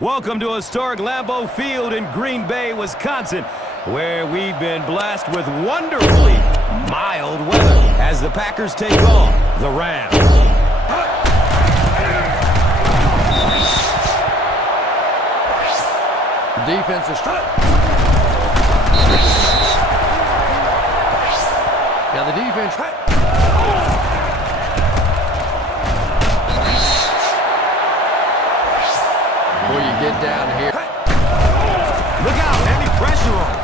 Welcome to historic Lambeau Field in Green Bay, Wisconsin, where we've been blessed with wonderfully mild weather as the Packers take on the Rams. The defense is... Yeah, the defense... Boy, you get down here. Look out, heavy pressure on him.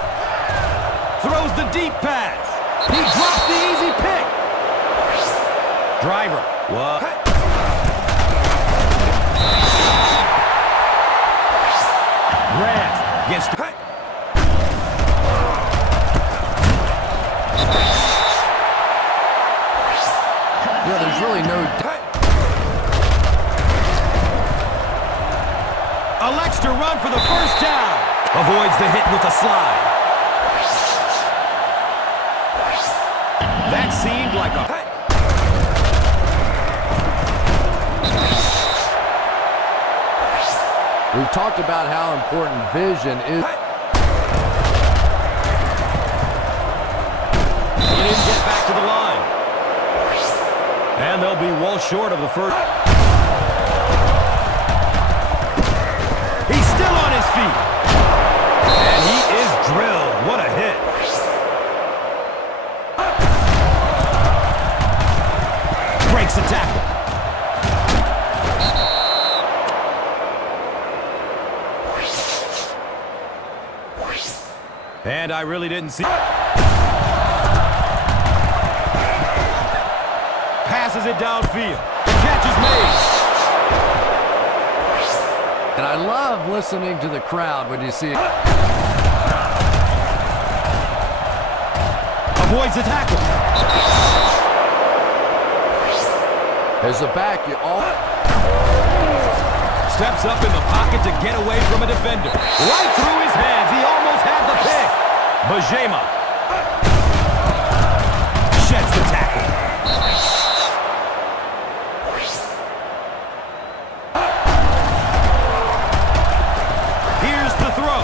Throws the deep pass. He drops the easy pick. Driver. What? Grant gets the... Yeah, there's really no... Elects to run for the first down. Avoids the hit with a slide. That seemed like a... We've talked about how important vision is. He didn't get back to the line. And they'll be well short of the first... He's still on his feet. And he is drilled. What a hit. Breaks the tackle. And I really didn't see... Passes it downfield. The catch is made. And I love listening to the crowd when you see it. Avoids the tackle. As a back, you all... Steps up in the pocket to get away from a defender. Right through his hands. He almost had the pick. Bajema sheds the tackle. Here's the throw.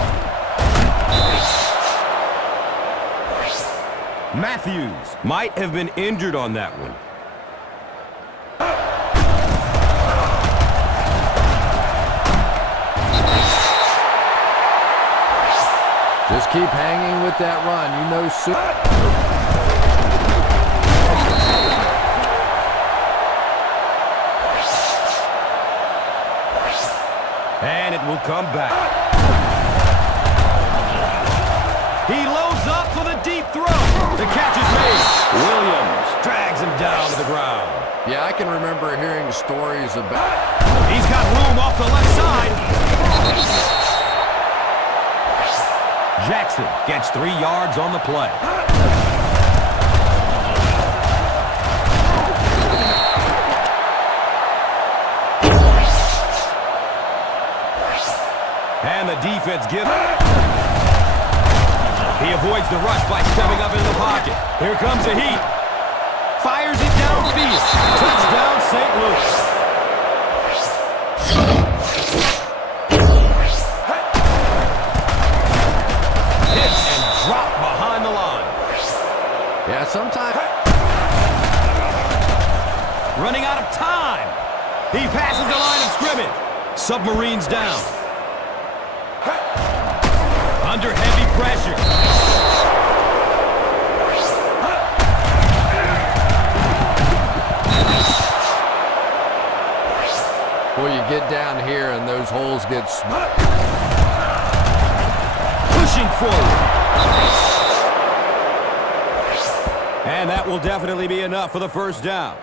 Matthews might have been injured on that one. Just keep hanging with that run. You know soon. And it will come back. He loads up for the deep throw. The catch is made. Williams drags him down to the ground. Yeah, I can remember hearing stories about... He's got room off the left side. Jackson gets 3 yards on the play. And the defense gives... He avoids the rush by stepping up into the pocket. Here comes the heat. Fires it downfield. Touchdown, St. Louis. Drop behind the line. Yeah, sometimes... Running out of time. He passes the line of scrimmage. Submarines down. Under heavy pressure. Boy, you get down here and those holes get... Pushing forward. And that will definitely be enough for the first down.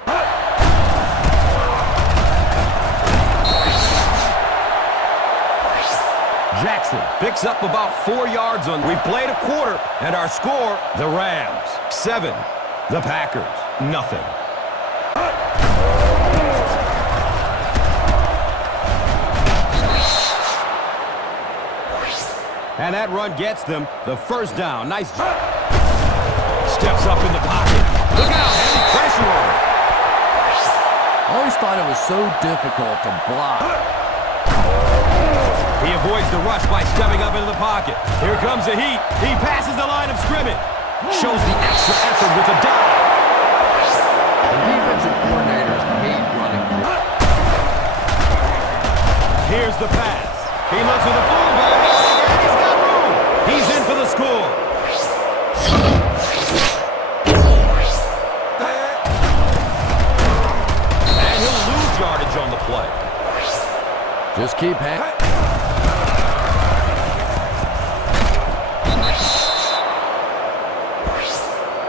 Jackson picks up about 4 yards on... We've played a quarter, and our score, the Rams, 7. The Packers, nothing. And that run gets them the first down. Nice. Steps up in the pocket. Look out, heavy pressure on him. I always thought it was so difficult to block. He avoids the rush by stepping up into the pocket. Here comes the heat. He passes the line of scrimmage. Shows the extra effort with a dive. The defensive coordinators hate running. Here's the pass. He looks at the fullback, and he's got room. He's in for the score. And he'll lose yardage on the play. Just keep hanging.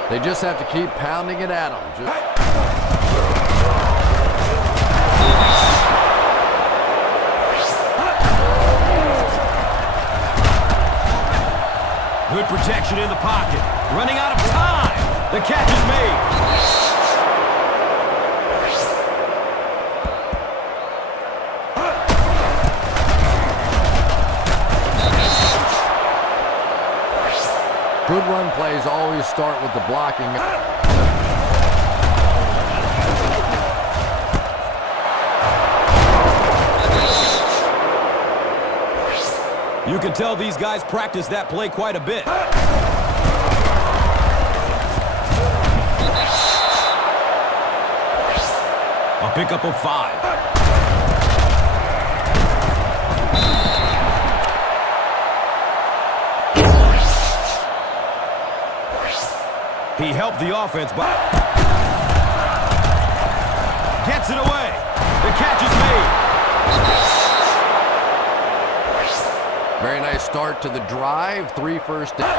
They just have to keep pounding it at him. Good protection in the pocket. Running out of time. The catch is made. Good run plays always start with the blocking. You can tell these guys practice that play quite a bit. A pickup of 5. He helped the offense by... Gets it away. The catch is made. Very nice start to the drive. 3 first down.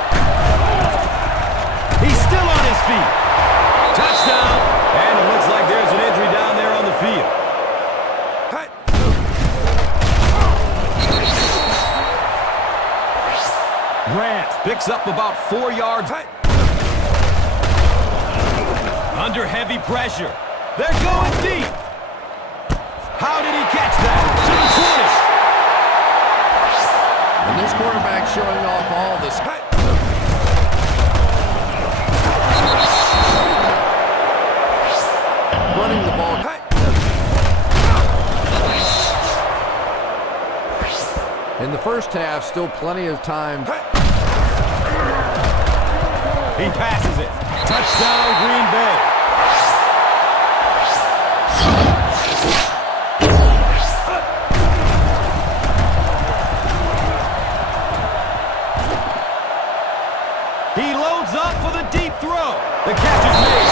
He's still on his feet. Touchdown. And it looks like there's an injury down there on the field. Grant picks up about 4 yards. Under heavy pressure. They're going deep. How did he catch that? To the 20. And this quarterback showing off all this. Running the ball. In the first half, still plenty of time. He passes it. Touchdown, Green Bay. He loads up for the deep throw. The catch is made.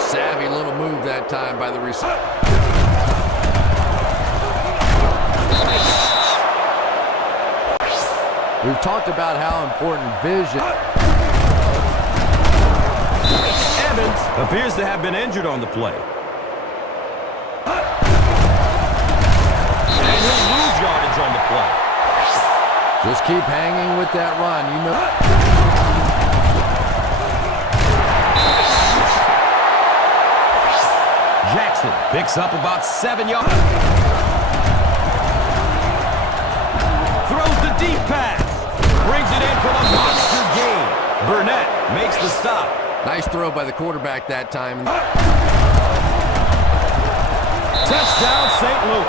Savvy little move that time by the receiver. We've talked about how important vision. Evans appears to have been injured on the play. And he'll lose yardage on the play. Just keep hanging with that run, you know. Jackson picks up about 7 yards. Throws the deep pass. Brings it in for the monster gain. Burnett makes the stop. Nice throw by the quarterback that time. Touchdown, St. Louis.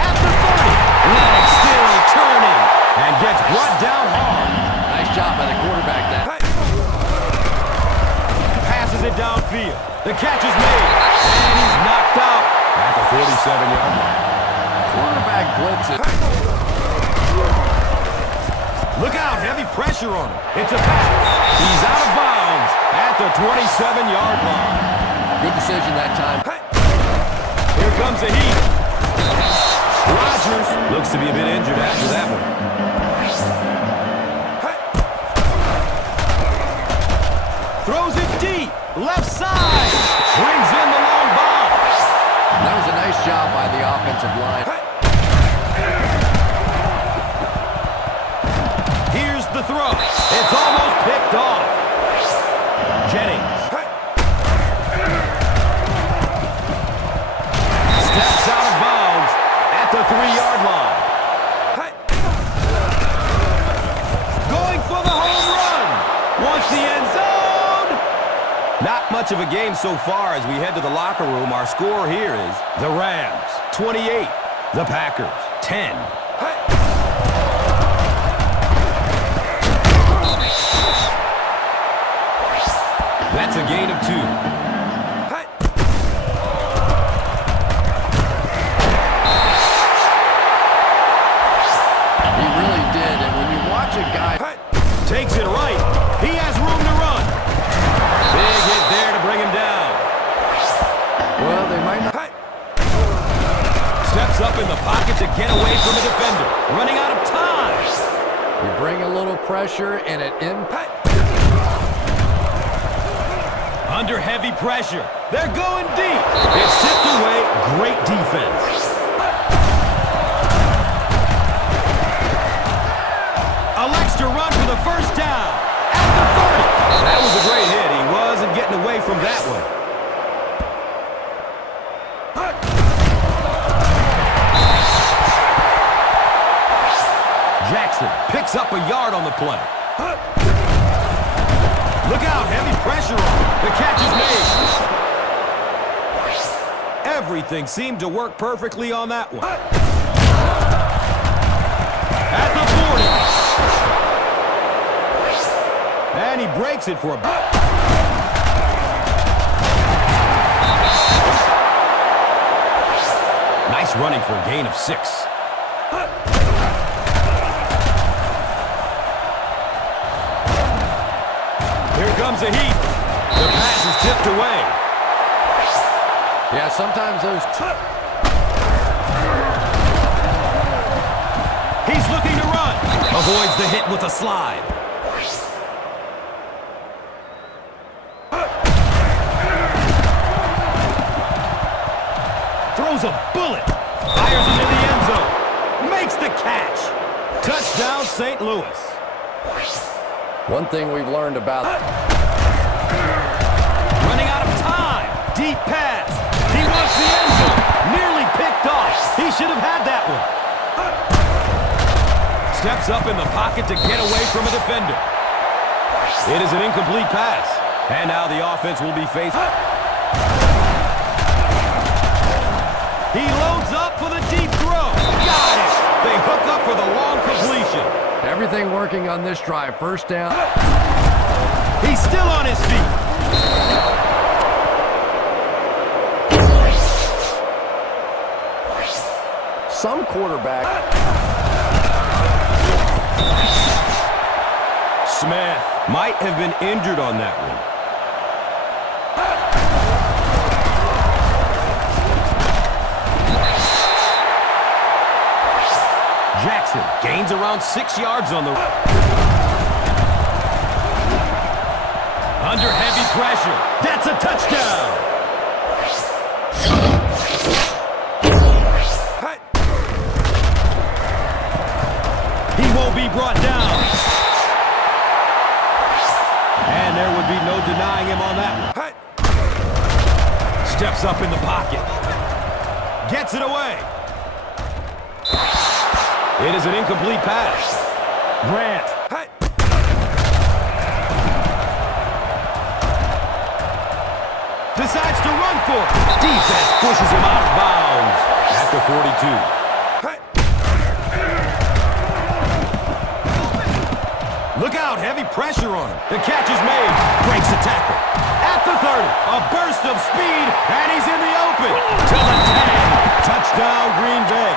After 30, leg still turning and gets brought down hard. Nice job by the quarterback that. Passes it downfield. The catch is made, and he's knocked out at the 47-yard line. Quarterback blitzes. Look out, heavy pressure on him. It's a pass. He's out of bounds at the 27-yard line. Good decision that time. Here comes the heat. Rodgers looks to be a bit injured after that one. Throws it deep. Left side. Brings in the long bomb. That was a nice job by the offensive line. Here's the throw. It's almost picked off. Jennings. Steps out of bounds at the 3-yard line. Going for the home run. much of a game so far. As we head to the locker room, our score here is the Rams 28, the Packers 10. That's a gain of 2. He really did, and when you watch a guy... Takes it right. He has room to run. Big hit there to bring him down. Well, they might not... Steps up in the pocket to get away from a defender. Running out of time. You bring a little pressure, and it impacts... Under heavy pressure. They're going deep. It's tipped away. Great defense. Elects to run for the first down. At the 30. That was a great hit. He wasn't getting away from that one. Jackson picks up a yard on the play. Look out, heavy pressure on him. The catch is made. Everything seemed to work perfectly on that one. At the 40. And he breaks it for a... Nice running for a gain of 6. Here comes a heat. The pass is tipped away. Yeah, sometimes those... He's looking to run. Avoids the hit with a slide. Throws a bullet. Fires into the end zone. Makes the catch. Touchdown, St. Louis. One thing we've learned about... Running out of time. Deep pass. He wants the end zone. Nearly picked off. He should have had that one. Steps up in the pocket to get away from a defender. It is an incomplete pass. And now the offense will be faced. He loads up for the deep throw. Got it. They hook up for the long completion. Everything working on this drive. First down. He's still on his feet. Some quarterback... Smith might have been injured on that one. Jackson gains around 6 yards on the... Under heavy pressure. That's a touchdown. He won't be brought down. And there would be no denying him on that one. Steps up in the pocket. Gets it away. It is an incomplete pass. Grant. Decides to run for it. Defense pushes him out of bounds at the 42. Look out, heavy pressure on him. The catch is made. Breaks the tackle. At the 30, a burst of speed, and he's in the open. To the 10. Touchdown, Green Bay.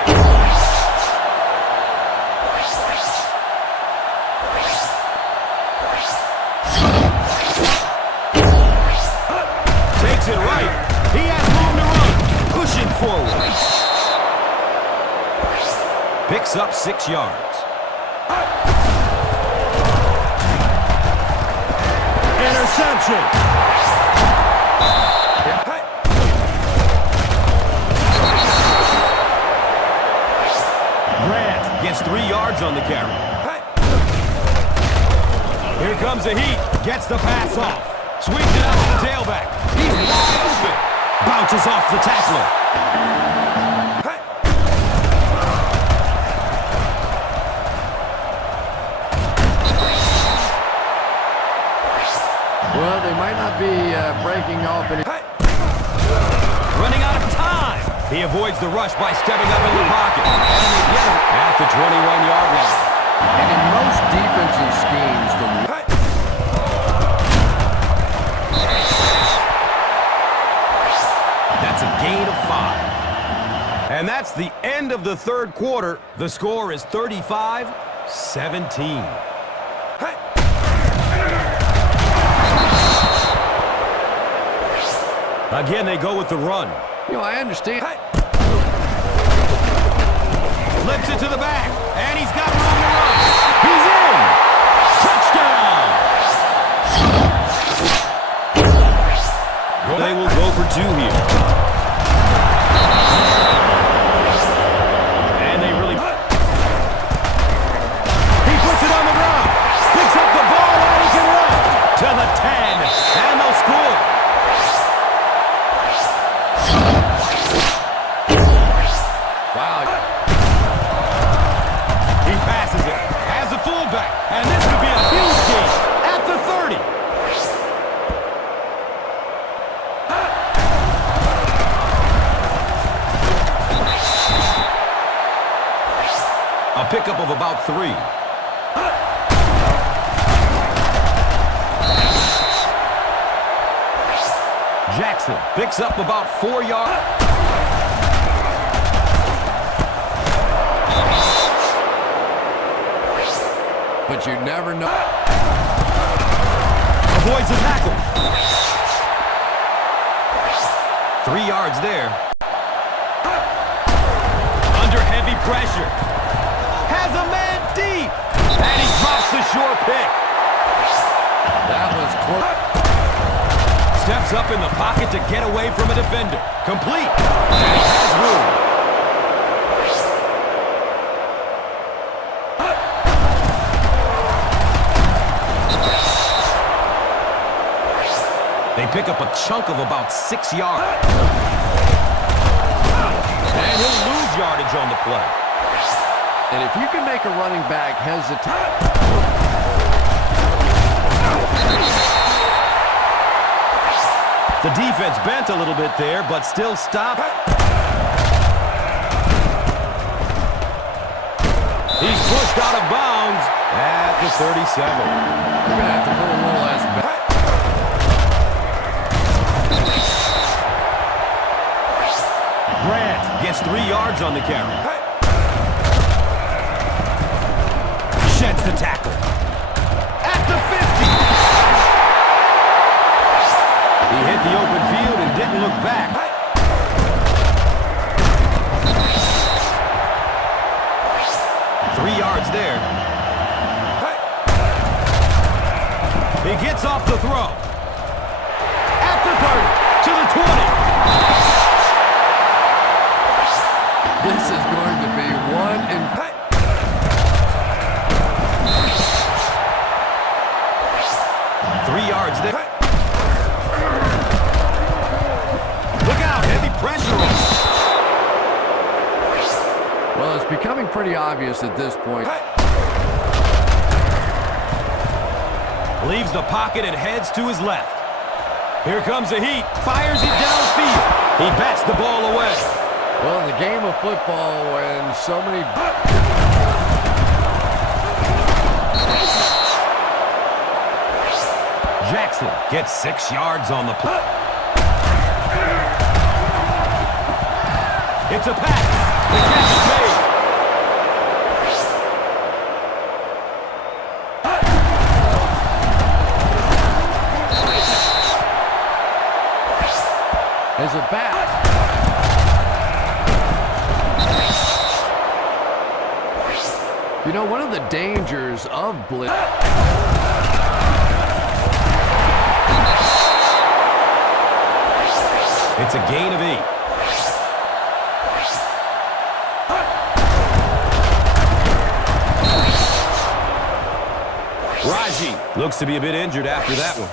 Takes it right. He has room to run. Pushing forward. Picks up 6 yards. Interception. Grant gets 3 yards on the carry. Here comes the heat. Gets the pass off. Swings it out to the tailback. He's wide open. Bounces off the tackler. Well, they might not be not breaking off any. Running out of time. He avoids the rush by stepping up in the pocket. And they get him at the 21-yard line. And in most defensive schemes, that's a gain of 5. And that's the end of the third quarter. The score is 35-17. Again, they go with the run. you know, I understand. Flips it to the back, and he's got room to run. He's in! Touchdown! They will go for 2 here. And they really... He puts it on the ground. Picks up the ball, and he can run. To the 10, and they'll score. Wow. He passes it as a fullback, and this could be a huge game at the 30. A pickup of about 3. Jackson picks up about 4 yards. But you never know. Avoids the tackle. 3 yards there. Under heavy pressure. Has a man deep. And he drops the short pick. That was close. Steps up in the pocket to get away from a defender. Complete. And he has room. They pick up a chunk of about 6 yards. And he'll lose yardage on the play. And if you can make a running back hesitate. The defense bent a little bit there, but still stopped. He's pushed out of bounds at the 37. You're going to have to put a little less back. Grant gets 3 yards on the carry. Sheds the tackle. At the 50. He hit the open field and didn't look back. 3 yards there. He gets off the throw. At the 30, to the 20. This is going to be 1 and... 3 yards there. Look out, heavy pressure on him. Well, it's becoming pretty obvious at this point. Leaves the pocket and heads to his left. Here comes the heat. Fires it downfield. He bats the ball away. Well, in the game of football, when so many... Jackson gets 6 yards on the play. It's a pass. The catch is made. There's a bat. You know, one of the dangers of blitz... It's a gain of 8. Raji looks to be a bit injured after that one.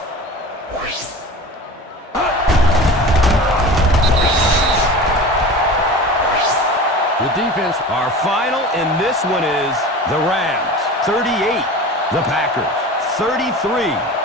The defense... Our final in this one is the Rams 38, the Packers 33.